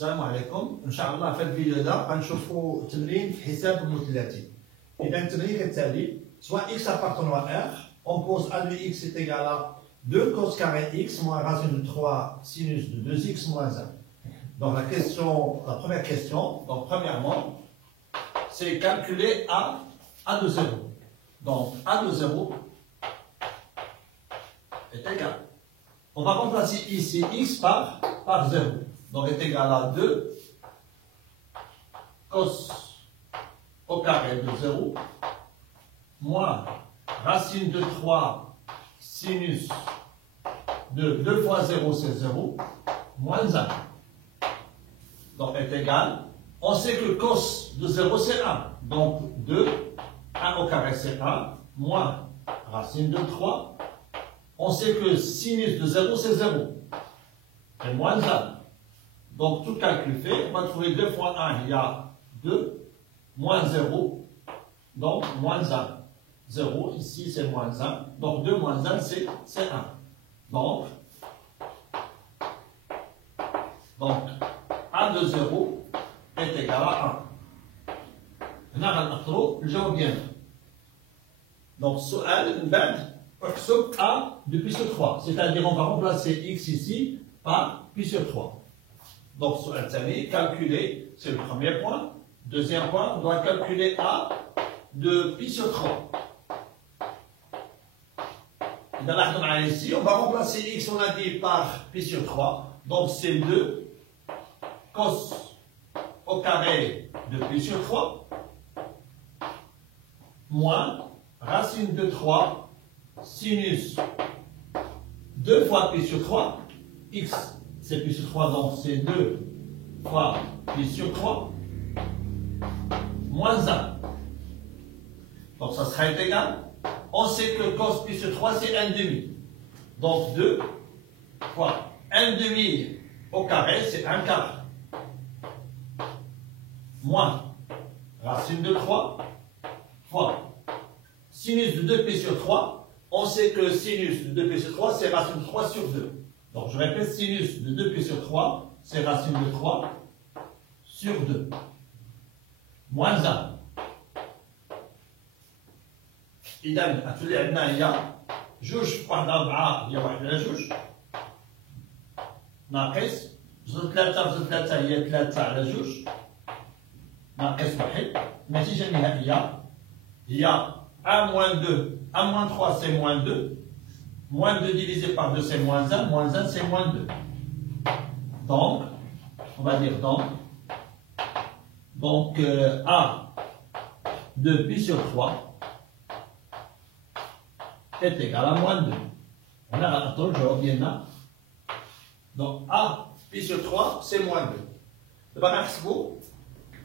السلام عليكم. ان شاء الله في الفيديو ده غنشوفوا تمرين في حساب المثلثي. اذا التمرين كالتالي: soit x appartenant à R, on pose a de x est égal à 2 cos carré x moins racine de 3 sinus de 2x moins 1. Donc la première question, donc premièrement, c'est calculer a de 0. Donc a de 0 est égal. On va remplacer ici x par 0. Donc est égal à 2 cos au carré de 0 moins racine de 3 sinus de 2 fois 0 c'est 0 moins 1. Donc est égal. On sait que cos de 0 c'est 1. Donc 2, 1 au carré c'est 1 moins racine de 3. On sait que sinus de 0 c'est 0 et moins 1. Donc, tout calcul fait, on va trouver 2 fois 1, il y a 2, moins 0, donc moins 1. 0, ici c'est moins 1, donc 2 moins 1 c'est 1. Donc, a de 0 est égal à 1. Maintenant, on va نختاروا الجواب ديالنا. Donc, السؤال من بعد احسب a de pi sur 3, c'est-à-dire on va remplacer x ici par pi sur 3. Donc, sur le calculer, c'est le premier point. Deuxième point, on doit calculer a de pi sur 3. Ici, on va remplacer x, on a dit, par pi sur 3. Donc, c'est 2 cos au carré de pi sur 3 moins racine de 3 sinus 2 fois pi sur 3 x. C'est pi sur 3, donc c'est 2 fois pi sur 3 moins 1. Donc ça sera égal. On sait que cos pi sur 3 c'est 1,5. Donc 2 fois 1,5 au carré c'est 1 quart. Moins racine de 3 fois sinus de 2 pi sur 3. On sait que sinus de 2 pi sur 3 c'est racine de 3 sur 2. Donc, je répète, sinus de 2 pi sur 3, c'est racine de 3 sur 2. Moins 1. إذا غتولي عندنا هي 2 في 1 4 هي 1 على 2 ناقص 3 في 3 هي 3 على 2 ناقص 1. النتيجة النهائية هي 1 moins 2, 1 moins 3 c'est moins 2. Moins 2 divisé par 2, c'est moins 1. Moins 1, c'est moins 2. Donc, on va dire donc A de pi sur 3 est égal à moins 2. On a attendu, je reviens là. Donc, A pi sur 3, c'est moins 2. Le barrage beau,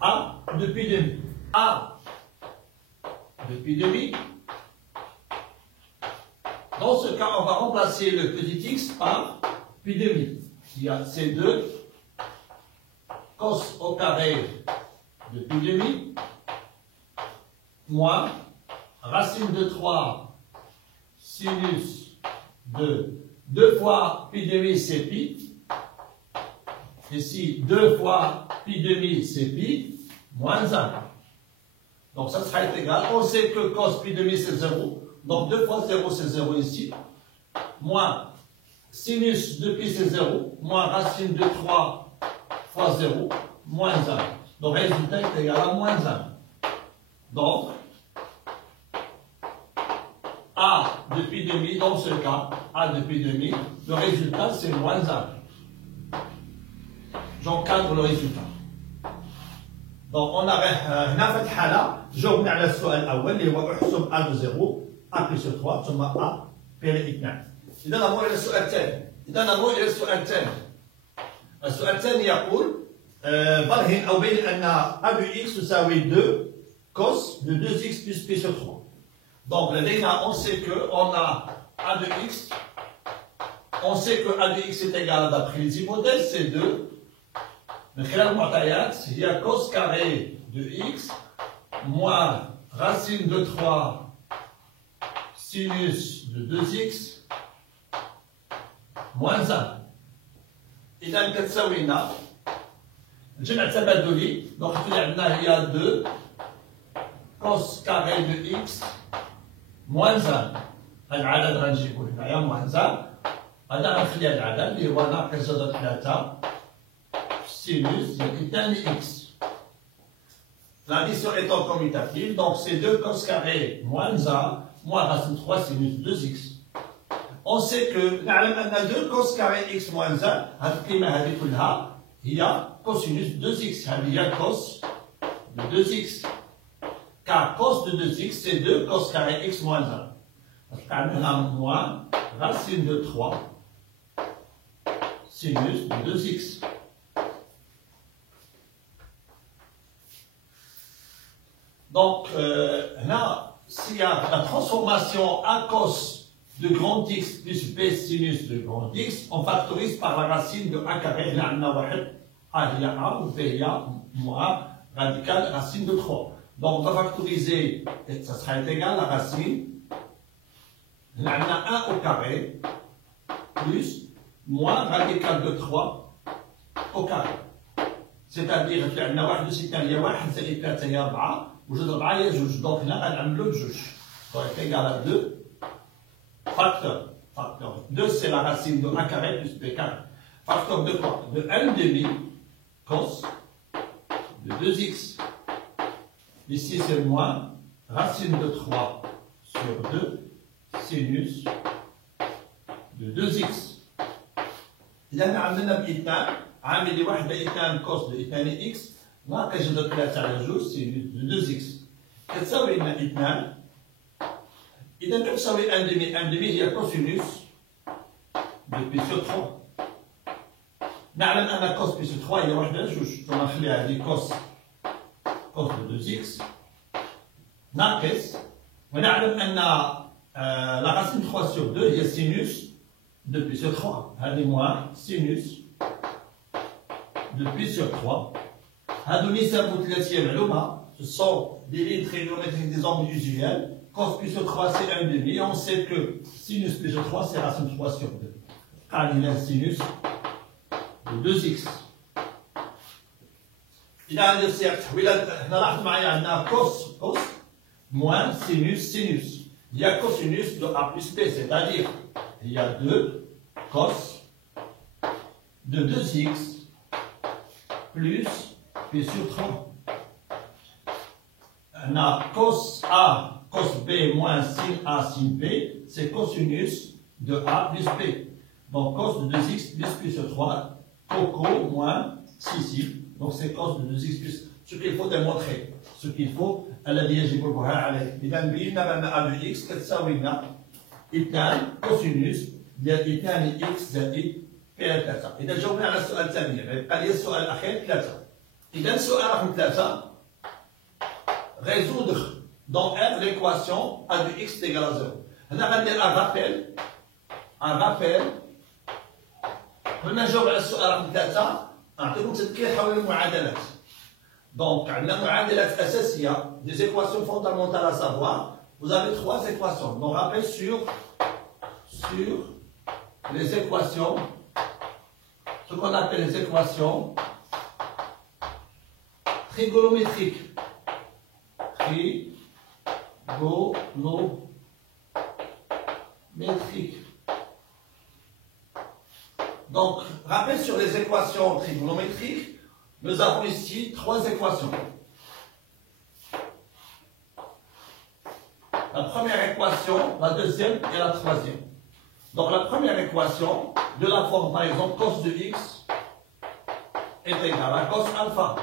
A de pi demi. A de pi demi. Dans ce cas, on va remplacer le petit x par pi demi. Il y a C2 cos au carré de pi demi moins racine de 3 sinus de 2 fois pi demi c'est pi. Ici, 2 fois pi demi c'est pi moins 1. Donc ça sera égal. On sait que cos pi demi c'est 0. Donc 2 fois 0 c'est 0 ici, moins sinus de pi c'est 0, moins racine de 3 fois 0, moins 1. Donc résultat est égal à moins 1. Donc, A de pi demi, dans ce cas, A de pi demi, le résultat c'est moins 1. J'encadre le résultat. Donc on a هنا في الحالة جاوبنا على السؤال الأول اللي هو احسب A de 0. A plus sur 3 ثم A بير 2. إذا نمر إلى السؤال الثاني. السؤال الثاني يقول برهن أو بين أن A de x تساوي 2 cos de 2x plus pi sur 3. Donc لدينا on sait que on a A de x. On sait que A de x est égal d'après les hypothèses c'est 2. من خلال المعطيات هي cos carré de x moins racine de 3 sinus de 2x moins 1. إذا كتساوي لنا الجمع التبادلي دونك اللي عندنا هي 2 كوس كاري دو اكس موان زان. هاد العدد غنجيبو هنايا موان زان. هذا غنخلي هاد العدد اللي هو ناقص زائد 3 سينوس ديال 2 اكس. L'addition étant commutative, donc c'est 2 cos carré moins a moins racine 3 sinus 2x. On sait que نعلم أن 2 cos carré x moins a هذه القيمة هذه كلها هي cosinus 2x. هذه هي cos de 2x. Car cos de 2x c'est 2 cos carré x moins 1. Donc عندنا moins racine de 3 sinus de 2x. Donc, là, s'il y a la transformation a cos de grand X plus B sinus de grand X, on factorise par la racine de A carré. Là, on a A هي A ou B هي moins radical racine de 3. Donc, on va factoriser, ça sera égal à la racine. Là, on a 1 au carré plus moins radical de 3 au carré. C'est-à-dire que on a 1 هي 1 زائد 3 هي 4. وجود 4 هي 2 دونك هنا غنعملو بجوج دونك égal à 2 facteur 2 c'est la racine de a carré plus b carré facteur de quoi de 1 demi cos de 2x ici c'est moins racine de 3 sur 2 sinus de 2x إذا عندنا باثنان عامل واحد باثنان كوس باثنان x ناقص زائد 3 على 2 سينوس دو 2 اكس كتساوي لنا 2. إذا كم تساوي 1 دمي؟ 1 دمي هي كوسينوس دو بي سو 3. نعلم أن كوس بي سو 3 هي وحدة جوج، ثم نخليها هذه كوس دو 2 اكس ناقص، ونعلم أن لا راسين 3 سور 2 هي سينوس دو بي سو 3. هذه موان سينوس دو بي سو 3. هادو نسب ثلاثية معلومة. Ce sont des lignes trigonométriques des angles usuels. Cos plus 3 c'est 1 demi. On sait que sinus plus 3 c'est racine 3 sur 2. Car il y a un sinus de 2x. إذا عندنا التحويلات هنا لاحظ معايا عندنا cos moins sinus. Il y a cosinus de a plus b, c'est-à-dire il y a 2 cos de 2x plus p sur 3. On a cos A, cos B moins sin A, sin B, c'est cosinus de A plus B. Donc cos de 2x plus p sur 3, coco moins 6i. Donc c'est cos de 2x plus. Ce qu'il faut démontrer, ce qu'il faut, الذي يجب البرهان عليه. إذا بينا بأن A de x كتساوي لنا 2 cosinus ديال 2 x زائد p على 3. إذا جاوبنا على السؤال الثاني يبقى لي السؤال الأخير 3. إذا السؤال رقم 3 résoudre dans R l'équation A de x égale à 0. هنا غندير un rappel قبل ما نجاوب على السؤال رقم 3 نعطيكم تذكير حول المعادلات. Donc عندنا معادلات أساسية des équations fondamentales à savoir. Vous avez 3 équations. Donc rappel sur les équations, ce qu'on appelle les équations trigonométriques. Trigonométriques. Donc, rappel sur les équations trigonométriques, nous avons ici 3 équations. La première équation, la deuxième et la troisième. Donc, la première équation, de la forme par exemple cos de x est égal à cos alpha.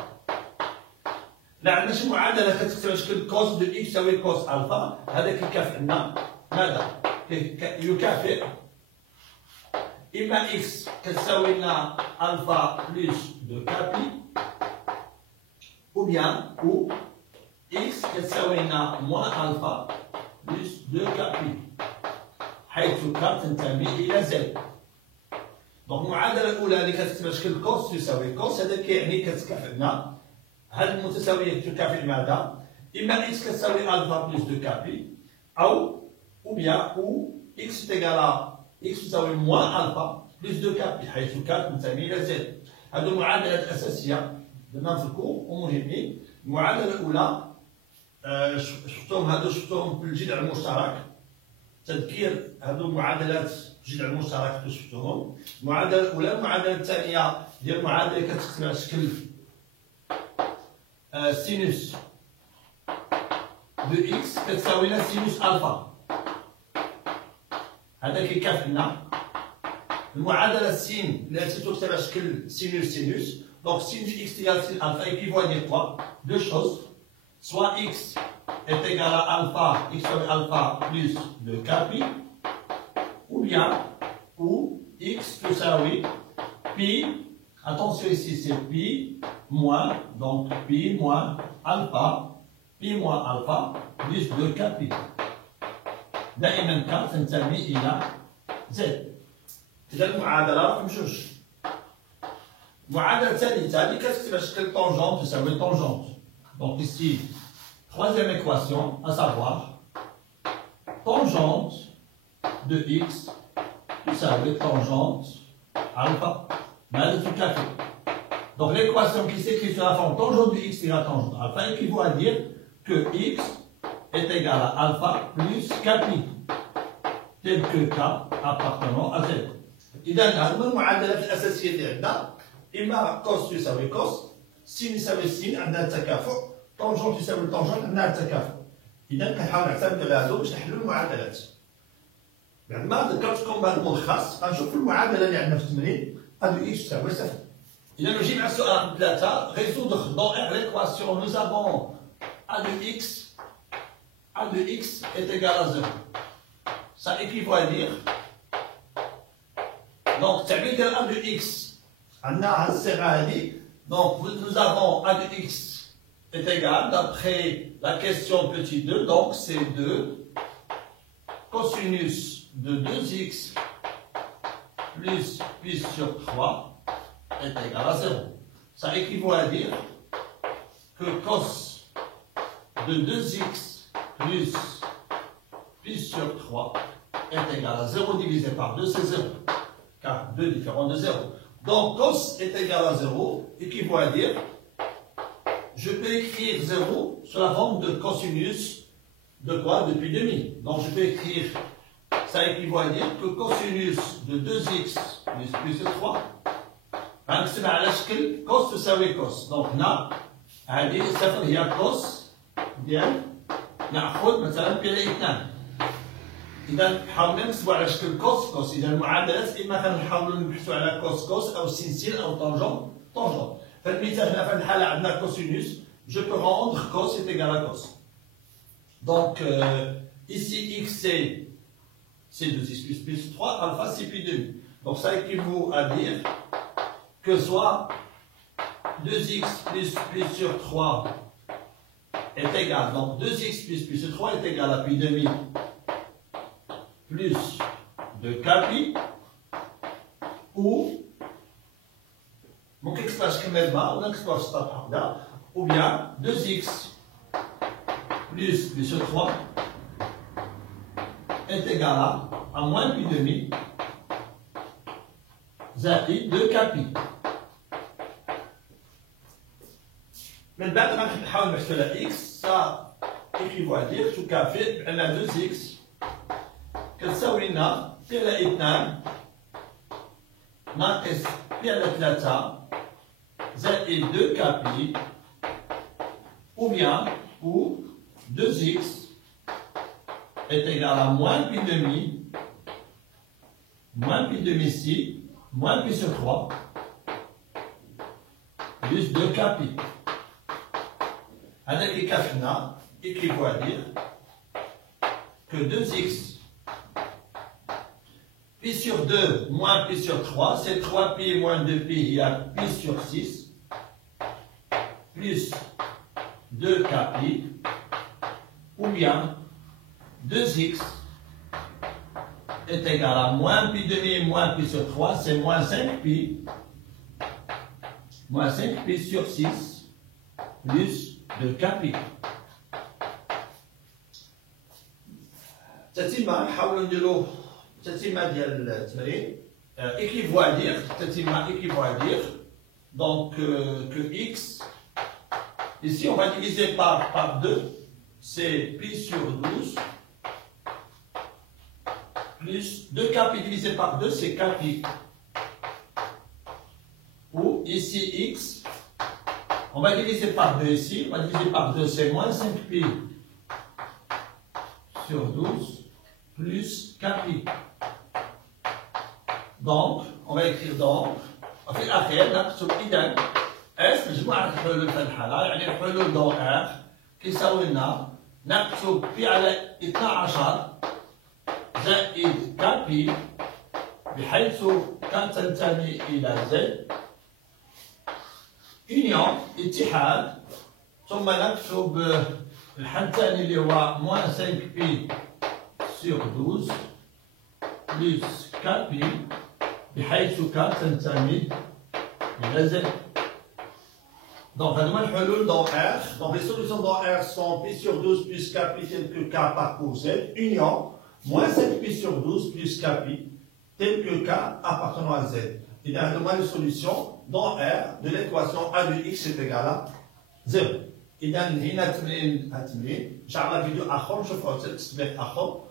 لا عندنا شي معادله كتكتب على شكل كوس دو اكس يساوي كوس الفا. هذا كيكافئ لنا ماذا؟ يكافئ اما اكس كتساوي لنا الفا بلس دو كابي او بيان او اكس كتساوي لنا موان الفا بلس دو كابي حيث كاب تنتمي الى زد. دونك المعادله الاولى اللي كتكتب على شكل كوس تساوي كوس هذا كيعني كتكافئ لنا هذه المتساوية تكافئ ماذا؟ إما إكس كتساوي ألفا بلس دو كابي أو إكس تيغالا إكس تساوي موان ألفا بلس دو كابي حيث كاب تنتمي إلى زد. هذو المعادلات الأساسية درنا في الكور ومهمين. المعادله الاولى شفتهم في الجذع المشترك. تذكير هذو المعادلات الجذع المشترك شفتوهم. المعادله الاولى. المعادله الثانيه هي المعادله اللي كتكتب على شكل سينوس دو اكس كتساوي لنا سينوس الفا. هذا كيكافئ لنا. المعادله السين التي تكتب على شكل سينوس سينوس. دونك سين دو اكس égale sin alpha équivaut à dire quoi? Deux choses. Soit x est égal à alpha, x égale alpha plus de kpi, ou bien, x تساوي pi, attention ici c'est pi moins, donc pi moins alpha plus de kpi. دائما ك تنتمي إلى z. إذا المعادلة رقم جوج. المعادلة الثالثة اللي كتكتب على شكل tangente تساوي tangente. Donc ici, troisième équation, à savoir tangente de x تساوي tangente alpha. ماذا تكافئ؟ Donc l'équation qui s'écrit sur la forme tangente de x égale tangente alpha équivaut à dire que x est égal à alpha plus kpi, tel que k appartenant à z. إذا هذه المعادلات الأساسية اللي عندنا. إما cos تساوي cos، sin يساوي sin، عندنا التكافؤ، طونجون تساوي طونجون، عندنا التكافؤ. إذا كنحاول نعتمد على هذو باش نحلو المعادلات. بعد ما ذكرتكم بهذا الملخص غنشوفوا المعادلة اللي عندنا في التمرين هادو إكس تساوي صفر. إذا نجي مع السؤال رقم 3. résoudre dans l'équation nous avons a de x est égal à 0. Ça équivaut à dire donc التعبير ديال a de x عندنا هاد الصيغة هادي. donc nous avons a de x est égal, d'après la question petit 2, donc c'est 2 cosinus de 2x plus pi sur 3 est égal à 0. Ça équivaut à dire que cos de 2x plus pi sur 3 est égal à 0 divisé par 2, c'est 0. Car 2 différent de 0. Donc cos est égal à 0 équivaut à dire je peux écrire 0 sous la forme de cosinus de quoi? De pi demi. Donc je peux écrire, ça équivaut à dire que cosinus de 2x plus 3 غنكتب على شكل cos تساوي cos. donc هنا هذه صفر هي cos ديال ناخذ مثلا بي على 2. إذا حاولنا نكتبوا على شكل cos. إذا المعادلات إما كنحاولوا نبحثوا على cos أو sin أو tangent. فالمثال هنا في الحالة عندنا cosinus. Je peux rendre cos est égal à cos. Donc ici x c'est 2x plus 3, alpha c'est pi demi. Donc ça équivaut à dire que soit 2x plus pi sur 3 est égal, donc 2x plus pi sur 3 est égal à pi demi plus de kpi, ou ممكن نكتبها شكل مجمع ولا نكتبها في سطر هكذا، ou bien 2x plus pi sur 3 est égal à moins pi demi زائد 2 كابي. من بعد غنحاول نحسبوا على x. ça équivaut à dire تكافئ بأن 2x كتساوي لنا pi على 2 ناقص pi على 3 زائد 2 كابي، ou bien ou 2x est égal à moins pi demi ici, moins pi sur 3 plus 2 kpi. هذا اللي كافنا équivaut à dire que 2x pi sur 2 moins pi sur 3, c'est 3pi moins 2pi, il y a pi sur 6 plus 2 kpi, ou bien 2x est égal à moins pi demi moins pi sur 3, c'est moins 5pi sur 6 plus 2 kpi. التتمة نحاولوا نديرو التتمة ديال التمرين équivaut à dire donc que x, ici on va diviser par 2, c'est pi sur 12, plus 2k pi divisé par 2, c'est k pi. Ou ici x, on va diviser par 2 ici, on va diviser par 2, c'est moins 5 pi sur 12, plus k pi. Donc, on va écrire donc, في الأخير نكتب إذا S مجموعة الحلول في الحالة، يعني الحلول دو R كيساوي لنا نكتب بي على 12 زائد ك بي بحيث كانت تنتمي إلى Z يونيون اتحاد، ثم نكتب الحل الثاني اللي هو موان 5 بي سور 12 بلس ك بي بحيث ك تنتمي إلى Z. Donc, on a le dans R. Donc, les solutions dans R sont pi sur 12 plus k pi tel que k parcourt Z, union, moins 5 pi sur 12 plus k pi tel que k appartenant à Z. Il y a les solutions dans R de l'équation A de x est égal à 0. إذا هنا تمرين إن شاء الله فيديو آخر نشوفوا تطبيق آخر.